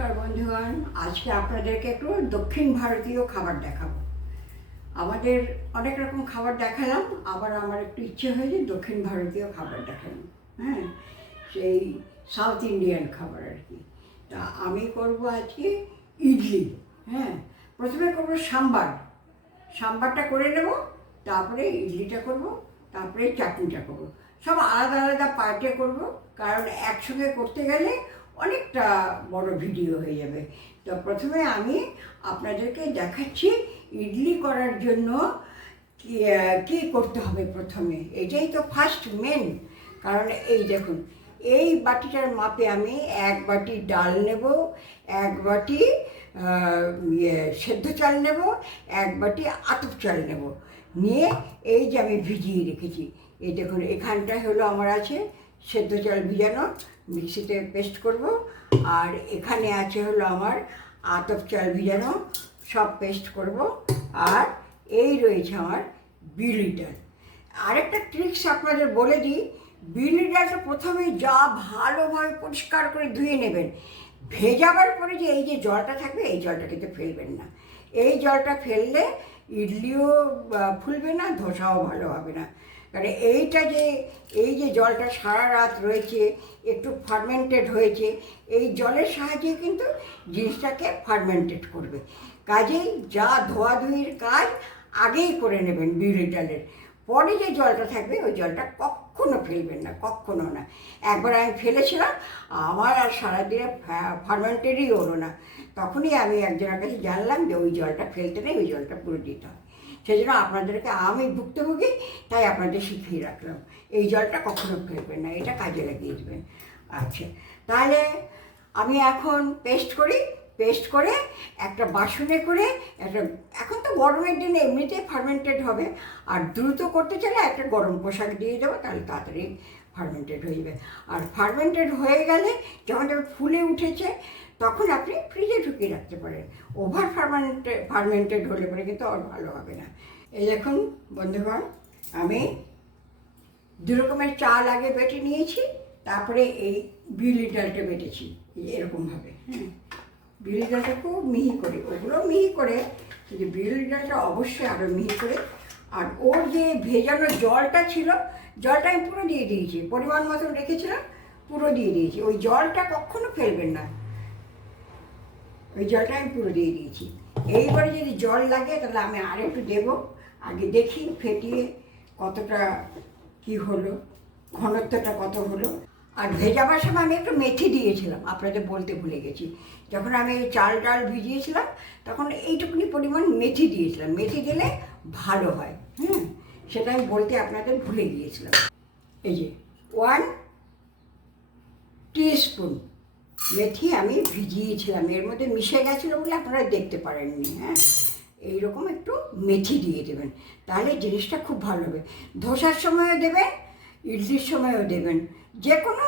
নমস্কার বন্ধুগণ। আজকে আপনাদেরকে একটু দক্ষিণ ভারতীয় খাবার দেখাবো। আমাদের অনেক রকম খাবার দেখালাম, আবার আমার একটু ইচ্ছে হয়েছে দক্ষিণ ভারতীয় খাবার দেখানো হ্যাঁ সেই সাউথ ইন্ডিয়ান খাবার আর কি। তা আমি করব আজকে ইডলি। হ্যাঁ প্রথমে করব সাম্বার। সাম্বারটা করে নেব, তারপরে ইডলিটা করব, তারপরে চাটনিটা করব। সব আলাদা আলাদা পার্টে করব, কারণ একসঙ্গে করতে গেলে অনেকটা বড় ভিডিও হয়ে যাবে। তো প্রথমে আমি আপনাদেরকে দেখাচ্ছি ইডলি করার জন্য কি করতে হবে প্রথমে। এটাই তো ফার্স্ট মেন কারণ এই দেখুন, এই বাটিটার মাপে আমি এক বাটি ডাল নেব, এক বাটি ইয়ে সেদ্ধ চাল নেব, এক বাটি আতপ চাল নেব। নিয়ে এই যে আমি ভিজিয়ে রেখেছি। এই দেখুন, এখানটায় হলো আমার আছে সেদ্ধ চাল ভিজানো, মিক্সিতে পেস্ট করব। আর এখানে আছে হলো আমার আতপ চাল ভিজানো, সব পেস্ট করব। আর এই রয়েছে আমার ডাল। আরেকটা ট্রিক্স আপনাদের বলে দিই বিউলি ডালটা প্রথমে যা ভালোভাবে পরিষ্কার করে ধুয়ে নেবেন। ভেজাবার পরে যে এই যে জলটা থাকবে, এই জলটা কিন্তু ফেলবেন না। এই জলটা ফেললে, ইডলিও ফুলবে না, ধোসাও ভালো হবে না। কারণ এইটা যে, এই যে জলটা সারা রাত রয়েছে, একটু ফার্মেন্টেড হয়েছে, এই জলের সাহায্যে কিন্তু জিনিসটাকে ফার্মেন্টেড করবে। কাজেই যা ধোয়াধুয়ির কাজ আগেই করে নেবেন বিউলি ডালের। পরে যে জলটা থাকবে, ওই জলটা কখনো ফেলবেন না, কখনো না। একবার আমি ফেলেছিলাম, আমার আর সারাদিনে ফার্মেন্টেডই হলো না। তখনই আমি একজনের কাছে জানলাম যে ওই জলটা ফেলতে নেই, ওই জলটা পুরো দিতে হয় সেই জন্য আপনাদেরকে আমি ভুক্তভোগী, তাই আপনাদের শিখিয়ে রাখলাম। এই জলটা কখনো ফেলবেন না, এটা কাজে লাগিয়ে দেবেন। আচ্ছা তাহলে আমি এখন পেস্ট করি পেস্ট করে একটা বাসনে করে একটা, এখন তো গরমের দিনে এমনিতেই ফার্মেন্টেড হবে, আর দ্রুত করতে চাইলে একটা গরম পোশাক দিয়ে দেবো, তাহলে তাড়াতাড়ি ফার্মেন্টেড হয়ে যাবে। আর ফার্মেন্টেড হয়ে গেলে যখন যখন ফুলে উঠেছে তখন আপনি ফ্রিজে ঢুকিয়ে রাখতে পারেন। ওভার ফার্মেন্টেড ফার্মেন্টেড হলে পরে কিন্তু আর ভালো হবে না। এই দেখুন বন্ধুগণ আমি দু রকমের চাল আগে বেটে নিয়েছি তারপরে এই বিউলি ডালটা বেটেছি এরকমভাবে। হ্যাঁ বিউলি ডালটা খুব মিহি করে ওগুলো মিহি করে কিন্তু বিউলি ডালটা অবশ্যই আরও মিহি করে। আর ওর যে ভেজানো জলটা ছিল জলটা আমি পুরো দিয়ে দিয়েছি পরিমাণ মতন রেখেছিলাম পুরো দিয়ে দিয়েছি। ওই জলটা কখনো ফেলবেন না। ওই জলটা আমি পুরো দিয়ে দিয়েছি। এইবারে যদি জল লাগে, তাহলে আমি আর একটু দেবো। আগে দেখি, ফেটিয়ে কতটা কি হলো, ঘনত্বটা কত হলো। আর ভেজাবার সময় আমি একটু মেথি দিয়েছিলাম, আপনাদের বলতে ভুলে গেছি। যখন আমি চাল ডাল ভিজিয়েছিলাম, তখন এইটুকুনি পরিমাণ মেথি দিয়েছিলাম। মেথি দিলে ভালো হয় হ্যাঁ সেটা আমি বলতে আপনাদের ভুলে গিয়েছিলাম। এই যে ওয়ান টিস্পুন মেথি আমি ভিজিয়েছিলাম। এর মধ্যে মিশে গেছিল বলে আপনারা দেখতে পারেননি হ্যাঁ? এইরকম একটু মেথি দিয়ে দেবেন। তাহলে জিনিসটা খুব ভালো হবে। ধোসার সময়ও দেবেন, ইডলির সময়ও দেবেন। যে কোনো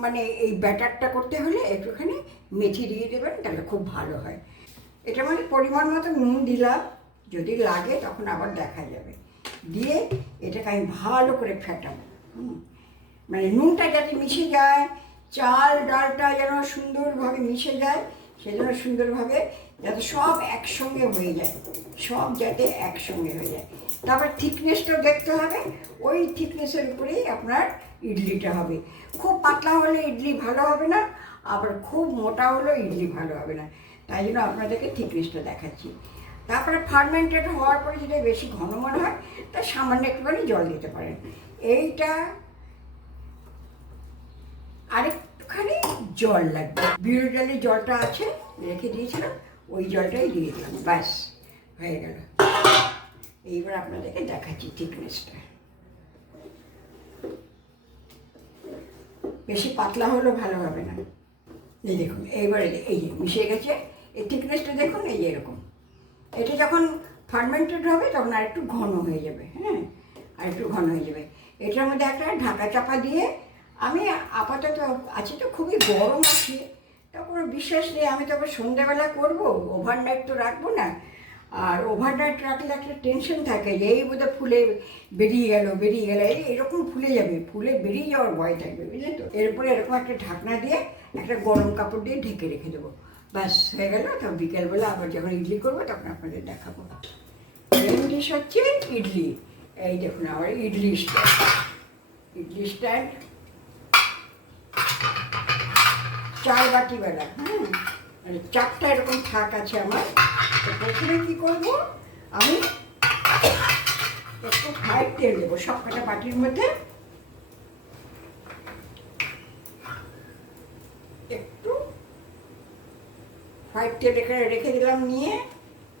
মানে এই ব্যাটারটা করতে হলে একটুখানি মেথি দিয়ে দেবেন, তাহলে খুব ভালো হয়। এটা মানে পরিমাণ মতো নুন দিলাম। যদি লাগে তখন আবার দেখা যাবে। দিয়ে এটাকে আমি ভালো করে ফেটাবো মানে নুনটা যাতে মিশে যায় চাল ডালটা যেন সুন্দরভাবে মিশে যায়, সেজন্য সুন্দরভাবে যাতে সব একসঙ্গে হয়ে যায়, সব যাতে একসঙ্গে হয়ে যায়। তারপর থিকনেসটা দেখতে হবে, ওই থিকনেসের উপরেই আপনার ইডলিটা হবে। খুব পাতলা হলে ইডলি ভালো হবে না, আবার খুব মোটা হলেও ইডলি ভালো হবে না। তাই জন্য আপনাদেরকে থিকনেসটা দেখাচ্ছি। তারপরে ফার্মেন্টেড হওয়ার পরে যেটা বেশি ঘন মনে হয়, তা সামান্য একটুখানি জল দিতে পারেন। এইটা জল লাগবে। বিউলি ডালের জলটা আছে, রেখে দিয়েছিলাম, ওই জলটাই দিয়ে দিলাম, ব্যাস, হয়ে গেল। এইবার আপনাদেরকে দেখাচ্ছি থিকনেসটা। বেশি পাতলা হলেও ভালো হবে না। এই দেখুন, এইবারে এই যে, মিশে গেছে। এই থিকনেসটা দেখুন, এই যে এরকম। এটা যখন ফার্মেন্টেড হবে, তখন আর একটু ঘন হয়ে যাবে হ্যাঁ? আর একটু ঘন হয়ে যাবে। এটার মধ্যে একটা ঢাকা চাপা দিয়ে আমি আপাতত আছি তো, খুবই গরম আছে। তা কোনো বিশ্বাস নেই, আমি তো আবার সন্ধ্যাবেলা করব ওভারনাইট তো রাখব না। আর ওভারনাইট রাখলে একটা টেনশন থাকে যে এই বোধহয় ফুলে বেরিয়ে গেল বেরিয়ে গেল, এই এরকম ফুলে যাবে, ফুলে বেরিয়ে যাওয়ার ভয় থাকবে বুঝলেন তো? এরপরে এরকম একটা ঢাকনা দিয়ে একটা গরম কাপড় দিয়ে ঢেকে রেখে দেবো। ব্যাস, হয়ে গেল, তো বিকেলবেলা আবার যখন ইডলি করব তখন আপনাদের দেখাবো। মেন ডিশ হচ্ছে ইডলি। এই দেখুন, আমার ইডলি স্ট্যান্ড ইডলি স্ট্যান্ড চার বাটিবেলা হ্যাঁ মানে চারটা এরকম থাক আছে আমার। তো প্রথমে কী করব? আমি একটু ফ্রাইড তেল দেবো সব কটা বাটির মধ্যে। একটু ফ্রাইড তেল এখানে রেখে দিলাম নিয়ে,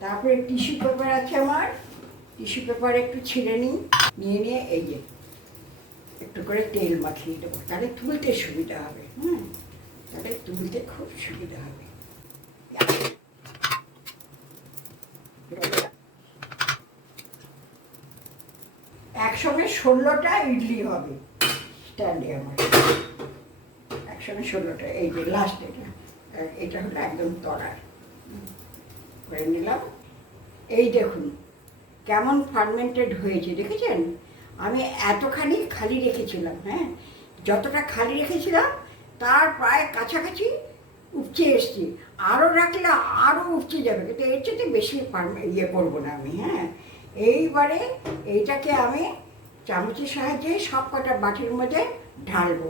তারপরে টিস্যু পেপার আছে আমার। টিস্যু পেপার একটু ছিঁড়ে নিই, নিয়ে নিয়ে এই যে একটু করে তেল মাখিয়ে দেবো তাহলে তুলতে সুবিধা হবে হুম? তাহলে তুলতে খুব সুবিধা হবে। একসঙ্গে ষোলোটা ইডলি হবে স্ট্যান্ডে আমার। একসঙ্গে ষোলোটা এই যে লাস্ট এটা এটা হলো একদম হুম, করে নিলাম। এই দেখুন কেমন ফার্মেন্টেড হয়েছে দেখেছেন? আমি এতখানি খালি রেখেছিলাম হ্যাঁ? যতটা খালি রেখেছিলাম, তার প্রায় কাছাকাছি উপচে এসছি। আরও রাখলে আরও উপচে যাবে, কিন্তু এর চেয়ে বেশি ইয়ে করব না আমি হ্যাঁ? এইবারে এইটাকে আমি চামচের সাহায্যে সব কটা বাটির মধ্যে ঢালবো।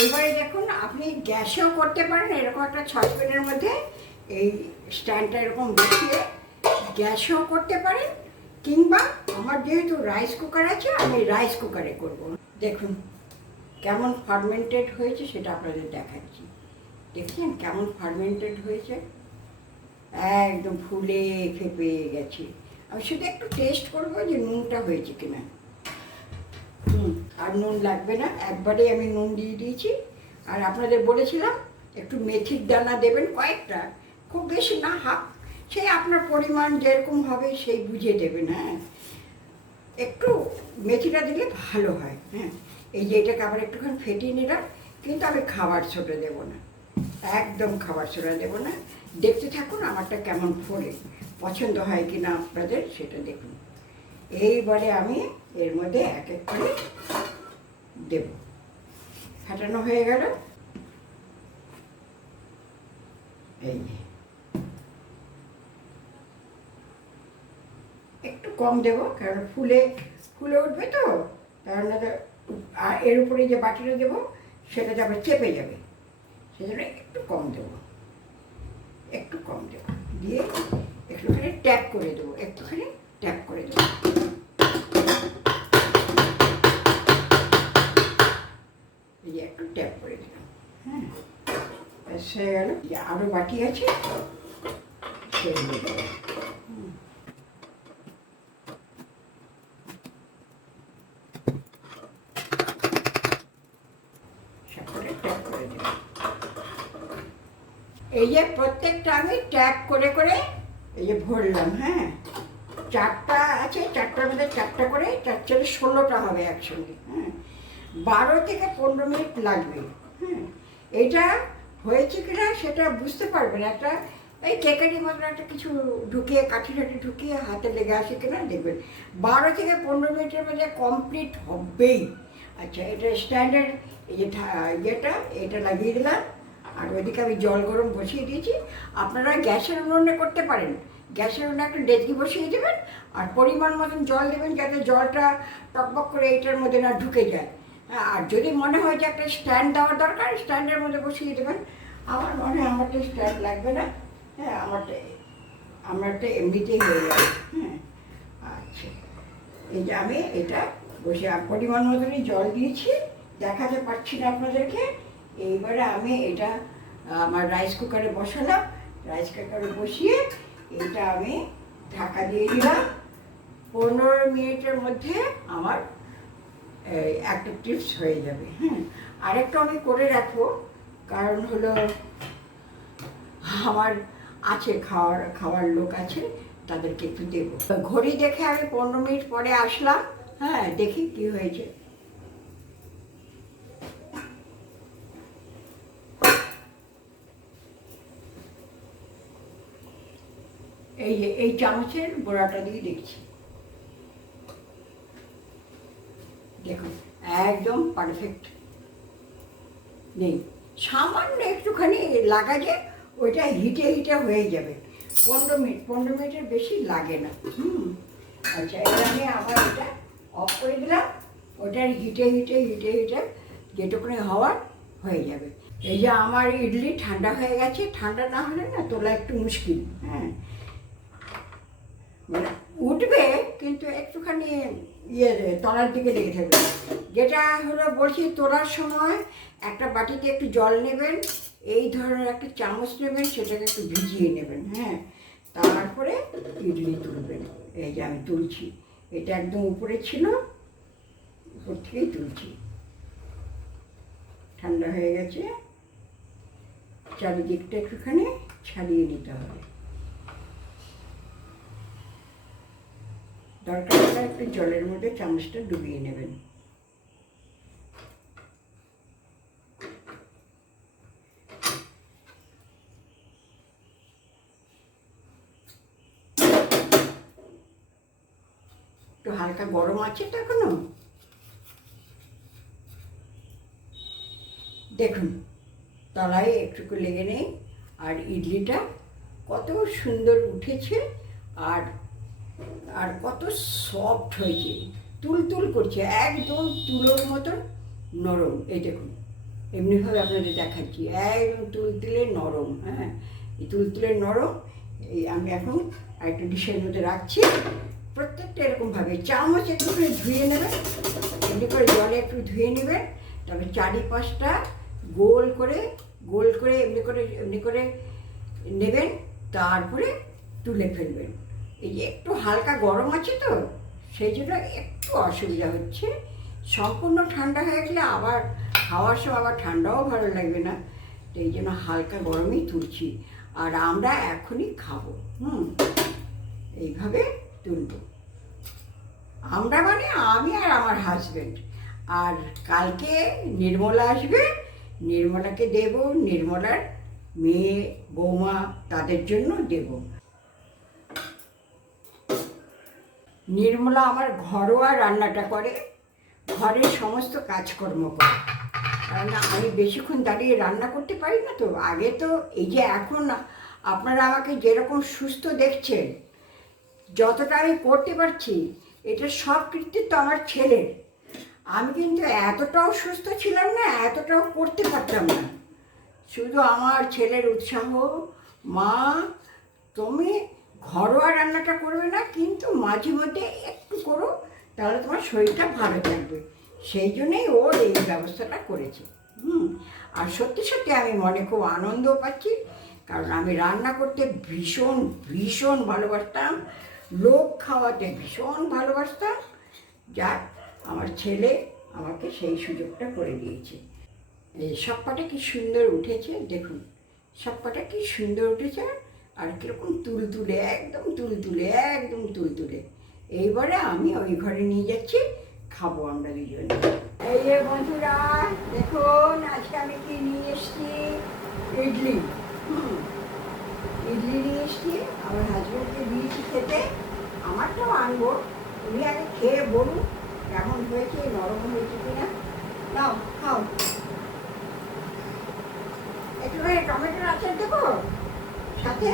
এইবারে দেখুন, আপনি গ্যাসেও করতে পারেন, এরকম একটা সসপ্যানের মধ্যে এই স্ট্যান্ডটা এরকম বসিয়ে গ্যাসেও করতে পারেন কিংবা আমার যেহেতু রাইস কুকার আছে, আমি রাইস কুকারে করব। দেখুন, কেমন ফার্মেন্টেড হয়েছে সেটা আপনাদের দেখাচ্ছি। দেখছেন কেমন ফার্মেন্টেড হয়েছে? একদম ফুলে ফেপে গেছে। আমি শুধু একটু টেস্ট করব যে নুনটা হয়েছে কিনা। হুম, আর নুন লাগবে না। একবারে আমি নুন দিয়ে দিয়েছি। আর আপনাদের বলেছিলাম, একটু মেথির দানা দেবেন কয়েকটা। খুব বেশি না, হাফ সেই আপনার পরিমাণ যেরকম হবে সেই বুঝে দেবেন হ্যাঁ? একটু মেথিটা দিলে ভালো হয় হ্যাঁ? এই যে এটাকে আবার একটুখানি ফেটিয়ে নিলাম, কিন্তু আমি খাবার ছোটো দেবো না, একদম খাবার সোডা দেবো না। দেখতে থাকুন আমারটা কেমন ফোলে পছন্দ হয় কি না আপনাদের সেটা দেখুন। এইবারে আমি এর মধ্যে এক এক করে দেব। ফাটানো হয়ে গেল। এই যে। একটু কম দেব, কারণ ফুলে ফুলে উঠবে তো, কারণ আর এর উপরে যে বাটিটা দেবো, সেটা যাবে চেপে যাবে, সেজন্য একটু কম দেবো, একটু কম দেবো, দিয়ে একটুখানি ট্যাপ করে দেবো, একটুখানি ট্যাপ করে দেবো। এই একটু ট্যাপ করে দিলাম হ্যাঁ হয়ে গেল আরও বাটি আছে সেগুলো দেবো হুম। সব করে ট্যাপ করে দিলাম এই যে ট্যাগ করে করে এই যে ভরলাম হ্যাঁ? চারটা আছে চারটার মধ্যে চারটা করে চার চারে ষোলোটা হবে একসঙ্গে হ্যাঁ? বারো থেকে পনেরো মিনিট লাগবে হ্যাঁ? এটা হয়েছে কিনা সেটা বুঝতে পারবেন একটা এই কেকারি মতন একটা কিছু ঢুকিয়ে, কাঠি টাঠি ঢুকিয়ে হাতে লেগে আসে কিনা দেখবেন। বারো থেকে পনেরো মিনিটের মধ্যে কমপ্লিট হবেই। আচ্ছা এটা স্ট্যান্ডার্ড এই ইয়েটা, এটা লাগিয়ে দিলাম। আর ওইদিকে আমি জল গরম বসিয়ে দিয়েছি। আপনারা গ্যাসের উনুনে করতে পারেন। গ্যাসের উনুনে একটা ডেচকি বসিয়ে দেবেন আর পরিমাণ মতন জল দেবেন যাতে জলটা টকবক করে এইটার মধ্যে না ঢুকে যায়। হ্যাঁ, আর যদি মনে হয় যে একটা স্ট্যান্ড দেওয়ার দরকার স্ট্যান্ডের মধ্যে বসিয়ে দেবেন। আমার মনে হয় আমারটা স্ট্যান্ড লাগবে না। হ্যাঁ আমারটা আমারটা এমনিতেই হয়ে যাবে। হ্যাঁ আচ্ছা। এই যে আমি এটা বসে পরিমাণ মতনই জল দিয়েছি। দেখাতে পারছি না আপনাদেরকে। এইবারে আমি এটা, আমার রাইস কুকারে বসালাম রাইস কুকারে বসিয়ে এটা আমি ঢাকা দিয়ে দিলাম। পনেরো মিনিটের মধ্যে আমার একটা টিপস হয়ে যাবে হ্যাঁ আরেকটা আমি করে রাখব, কারণ হলো আমার আছে, খাওয়ার খাওয়ার লোক আছে, তাদেরকে একটু দেবো। ঘড়ি দেখে আমি পনেরো মিনিট পরে আসলাম হ্যাঁ দেখি কি হয়েছে। এই যে এই চামচের গোড়াটা দিয়ে দেখছি। দেখুন, একদম পারফেক্ট নেই, সামান্য একটুখানি লাগা যে ওইটা হিটে হিটে হয়ে যাবে। পনেরো মিনিট, পনেরো মিনিটের বেশি লাগে না। হুম আচ্ছা এটা আমি আবার এটা অফ করে দিলাম। ওটার হিটে হিটে হিটে হিটে যেটুকুনি হওয়ার হয়ে যাবে। এই যে আমার ইডলি ঠান্ডা হয়ে গেছে, ঠান্ডা না হলে না তোলা একটু মুশকিল। হ্যাঁ মানে উঠবে কিন্তু একটুখানি ইয়ে তলার দিকে লেগে থাকবে। যেটা হলো বলছি তোলার সময় একটা বাটিতে একটু জল নেবেন, এই ধরনের একটা চামচ নেবেন, সেটাকে একটু ভিজিয়ে নেবেন হ্যাঁ? তারপরে ইডলি তুলবেন, এই যে আমি তুলছি। এটা একদম উপরে ছিল, উপর থেকেই তুলছি। ঠান্ডা হয়ে গেছে, চারিদিকটা একটুখানি ছাড়িয়ে নিতে হবে। দরকার একটু জলের মধ্যে চামচটা ডুবিয়ে নেবেন। একটু হালকা গরম আছে তো এখনও? দেখুন, তলায় একটুকু লেগে নেই, আর ইডলিটা কত সুন্দর উঠেছে, আর আর কত সফট হয়েছে তুল তুল করছে, একদম তুলোর মতন নরম। এই দেখুন, এমনিভাবে আপনাদের দেখাচ্ছি, একদম তুলতুলে নরম হ্যাঁ? এই তুলতুলে নরম, এই আমি এখন একটা ডিশের মধ্যে রাখছি। প্রত্যেকটা এরকমভাবে, চামচ একটু করে ধুয়ে নেবেন, এমনি করে জলে একটু ধুয়ে নেবেন তবে চারিপাশটা গোল করে গোল করে এমনি করে এমনি করে নেবেন, তারপরে তুলে ফেলবেন। এই যে একটু হালকা গরম আছে তো, সেই জন্য একটু অসুবিধা হচ্ছে। সম্পূর্ণ ঠান্ডা হয়ে গেলে আবার খাওয়ার সময় আবার ঠান্ডাও ভালো লাগবে না। তো এই জন্য হালকা গরমেই তুলছি। আর আমরা এখনই খাব, হুম? এইভাবে তুলব। আমরা মানে আমি আর আমার হাজব্যান্ড আর কালকে নির্মলা আসবে, নির্মলাকে দেব, নির্মলার মেয়ে, বৌমা তাদের জন্য দেব। নির্মলা আমার ঘরোয়া রান্নাটা করে, ঘরের সমস্ত কাজকর্ম করে। কারণ আমি বেশিক্ষণ দাঁড়িয়ে রান্না করতে পারি না তো, আগে তো এই যে এখন আপনারা আমাকে যেরকম সুস্থ দেখছেন, যতটা আমি করতে পারছি, এটা সব কৃতিত্ব আমার ছেলের। আমি কিন্তু এতটাও সুস্থ ছিলাম না, এতটাও করতে পারতাম না। শুধু আমার ছেলের উৎসাহ, মা, তুমি ঘরোয়া রান্নাটা করবে না, কিন্তু মাঝে মধ্যে একটু করো, তাহলে তোমার শরীরটা ভালো থাকবে। সেই জন্যেই ওর এই ব্যবস্থাটা করেছে। হুম, আর সত্যি সত্যি আমি মনে খুব আনন্দও পাচ্ছি, কারণ আমি রান্না করতে ভীষণ ভীষণ ভালোবাসতাম। লোক খাওয়াতে ভীষণ ভালোবাসতাম। যাক, আমার ছেলে আমাকে সেই সুযোগটা করে দিয়েছে। এই সবপাটা কি সুন্দর উঠেছে, দেখুন। সবপাটা কি সুন্দর উঠেছে। আর কীরকম তুলতুলে একদম তুলতুলে একদম তুলতুলে এইবারে আমি ওই ঘরে নিয়ে যাচ্ছি, খাব আমরা দুজন। এই যে বন্ধুরা দেখুন আজকে আমি কি নিয়ে এসছি? ইডলি। হুম। ইডলি নিয়ে এসছি, আমার হাজব্যান্ডকে দিয়েছি খেতে। আমার আমারটাও আনব উনি আগে খেয়ে বলুন কেমন হয়েছে, নরম হয়েছে কিনা। নাও, খাও। একটুখানি টমেটোর আচার দেবো সাথে?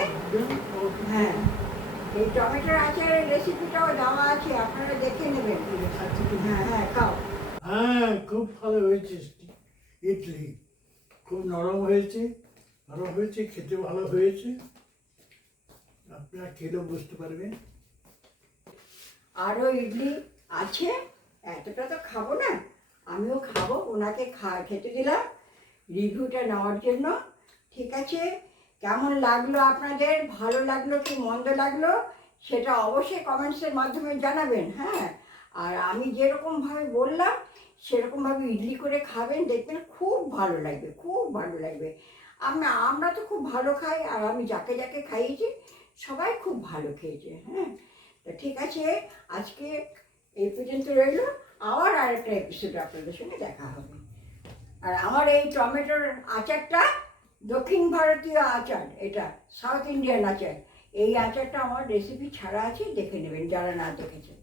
হ্যাঁ। এই টমেটোর আচারের রেসিপিটাও দেওয়া আছে আপনারা দেখে নেবেন। হ্যাঁ হ্যাঁ খাও। হ্যাঁ খুব ভালো হয়েছে ইডলি খুব নরম হয়েছে নরম হয়েছে খেতে ভালো হয়েছে। আপনারা খেলেও বুঝতে পারবেন। আরও ইডলি আছে এতটা তো খাব না। আমিও খাব ওনাকে খা খেতে দিলাম। রিভিউটা নেওয়ার জন্য। ঠিক আছে কেমন লাগল আপনাদের? ভালো লাগল কি মন্দ লাগল? সেটা অবশ্যই কমেন্টসের মাধ্যমে জানাবেন হ্যাঁ? আর আমি যেরকমভাবে বললাম সেরকমভাবে ইডলি করে খাবেন, দেখবেন খুব ভালো লাগবে, খুব ভালো লাগবে। আমরা আমরা তো খুব ভালো খাই, আর আমি যাকে যাকে খাইয়েছি, সবাই খুব ভালো খেয়েছে হ্যাঁ? তো ঠিক আছে, আজকে এই পর্যন্ত রইল। আবার আরেকটা এপিসোড আপনাদের সঙ্গে দেখা হবে। আর আমার এই টমেটোর আচারটা দক্ষিণ ভারতীয় আচার, এটা সাউথ ইন্ডিয়ান আচার। এই আচারটা আমার রেসিপি ছাড়া আছে, দেখে নেবেন, যারা না দেখেছেন।